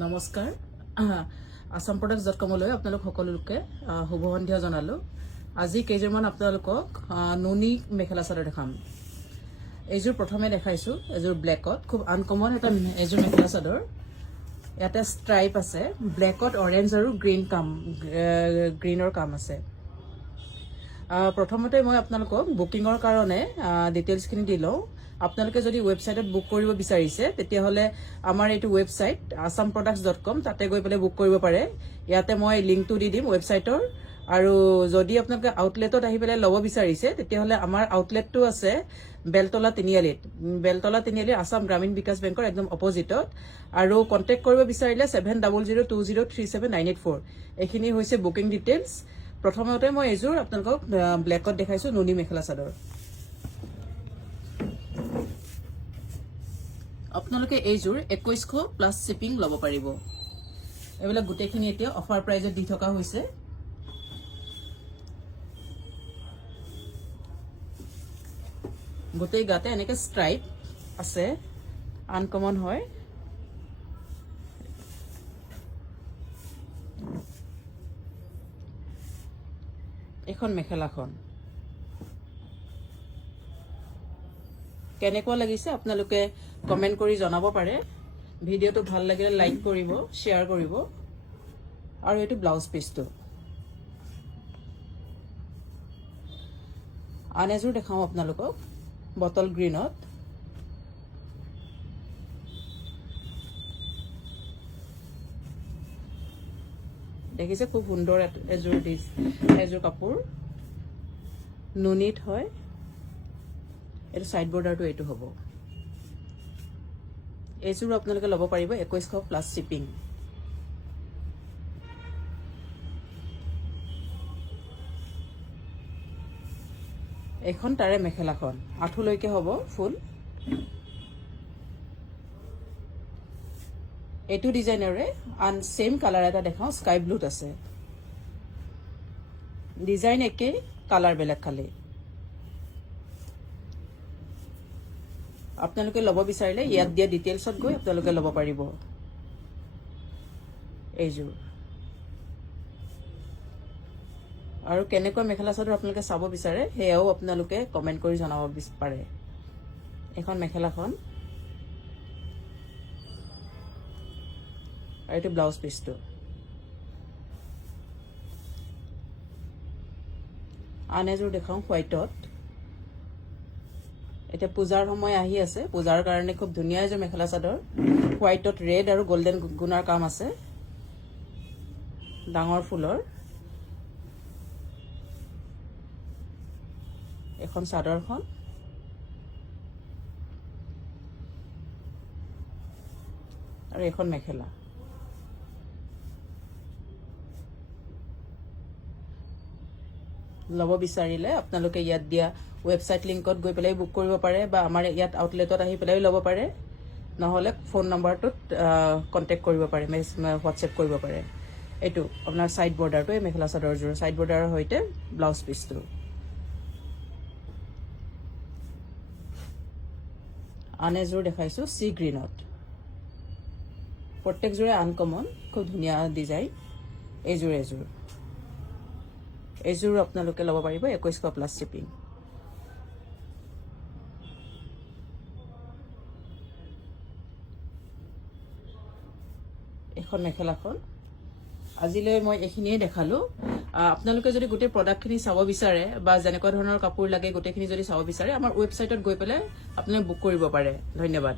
নমস্কাৰ আসাম প্ৰডাক্টছ.com লৈ আপোনালোক সকলোকে শুভ সন্ধিয়া জনালো আজি কেইজনমান আপোনালোকক নুনি মেখেলা চাদৰ দেখাম এইযোৰ প্ৰথমে দেখাইছো এইযোৰ ব্ল্যাকত খুব আনকমন এটা এইযোৰ মেখেলা চাদৰ ইয়াতে ষ্ট্ৰাইপ আছে ব্ল্যাকত অৰেঞ্জ আৰু গ্ৰীনৰ কাম আছে প্ৰথমতে মই আপোনালোকক বুকিংৰ কাৰণে ডিটেইলছ খিনি দিলো আপোনালোকে যদি ওয়েবসাইটত বুক কৰিব বিচাৰিছে তেতিয়া হলে আমাৰ এইটো ওয়েবসাইট asamproducts.com তাতে গৈ পেলে বুক কৰিব পাৰে ইয়াতে মই লিংকটো দি দিম ওয়েবসাইটৰ আৰু যদি আপোনালোকে আউটলেটত আহি পেলে লব বিচাৰিছে তেতিয়া হলে আমাৰ আউটলেটটো আছে বেলতলা তিনিআলিত আসাম গ্ৰামীণ বিকাশ বেংকৰ একদম অপজিটত আৰু কন্টাক্ট কৰিব বিচাৰিলে 7002037984 এখিনি হৈছে বুকিং ডিটেইলছ প্ৰথমতে মই এইযোৰ আপোনালোকক ব্ল্যাকত দেখাইছো নুনি মেখেলা চাদৰ আপোনালোকে এইযোৰ 2100 প্লাস শিপিং লব পাৰিব এবেলা গুটেখিনি এতিয়া অফাৰ প্ৰাইজত দি থকা হৈছে গুটে গাতে এনেকে ষ্ট্ৰাইপ আছে আনকমন হয় এখন মেখেলাখন কেনেকুৱা লাগিছে আপোনালোকে কমেন্ট কৰি জনাব পাৰে ভিডিওটো ভাল লাগিলে লাইক কৰিব শেয়াৰ কৰিব আৰু এটো ব্লাউজ পিসটো আনেজুৰ দেখাও আপোনালোকক বটল গ্ৰীনত দেখিছে খুব সুন্দৰ এজোৰ কাপোৰ নুনিত হয় এটো সাইড বৰ্ডাৰটো এটো হ'ব এইযোৰ আপোনালোকে লব পাৰিব 2100 প্লাস শিপিং এখন তাৰে মেখেলাখন আঠুলৈকে হ'ব ফুল এটো ডিজাইনৰে আন সেম কালাৰ এটা দেখাও স্কাই ব্লুত আছে ডিজাইন একে কালাৰ বেলেগ খালি আপোনালোকে লব বিচাৰিলে ইয়াত দিয়া ডিটেইলছত গৈ আপোনালোকে লব পাৰিব এইযোৰ আৰু কেনেকুৱা মেখেলা চাদৰ আপোনালোকে চাব বিচাৰে হেয়াও আপোনালোকে কমেন্ট কৰি জনাব পাৰে এখন মেখেলাখন আৰু এটো ব্লাউজ পিসটো আনেজুৰ দেখাও হোৱাইটত এটা পূজাৰ সময় আহি আছে পূজাৰ কাৰণে খুব ধুনীয়া যে মেখেলা চাদৰ হোৱাইটত ৰেড আৰু গোল্ডেন গুণাৰ কাম আছে ডাঙৰ ফুলৰ এখন চাদৰখন আৰু এখন মেখেলা লব বিচাৰিলে আপোনালোকে ইয়াত দিয়া ওয়েবসাইট লিংকত গৈ পেলাই বুক কৰিব পাৰে বা আমাৰ ইয়াত আউটলেটত আহি পেলাই লব পাৰে নহলে ফোন নম্বৰটোত কন্টাক্ট কৰিব পাৰে হোৱাটসএপ কৰিব পাৰে এটো আপোনাৰ সাইড বৰ্ডাৰটো এই মেখেলা চাদৰ জোৰ সাইড বৰ্ডাৰৰ হৈতে ব্লাউজ পিসটো আনেজুৰ দেখাইছো সি গ্ৰীনত প্ৰত্যেক জোৰে আনকমন খুব ধুনীয়া ডিজাইন এইযোৰ আপোনালোকে লব পাৰিব 2100 প্লাস শিপিং এখন মেখেলাখন আজিলৈ মই এখিনিয়ে দেখালো আপোনালোকে যদি গোটে প্ৰডাক্টখিনি চাব বিচাৰে বা যেনেকুৱা ধৰণৰ কাপোৰ লাগে গোটেখিনি যদি চাব বিচাৰে আমাৰ ওয়েবসাইটত গৈ পেলাই আপোনালোকে বুক কৰিব পাৰে ধন্যবাদ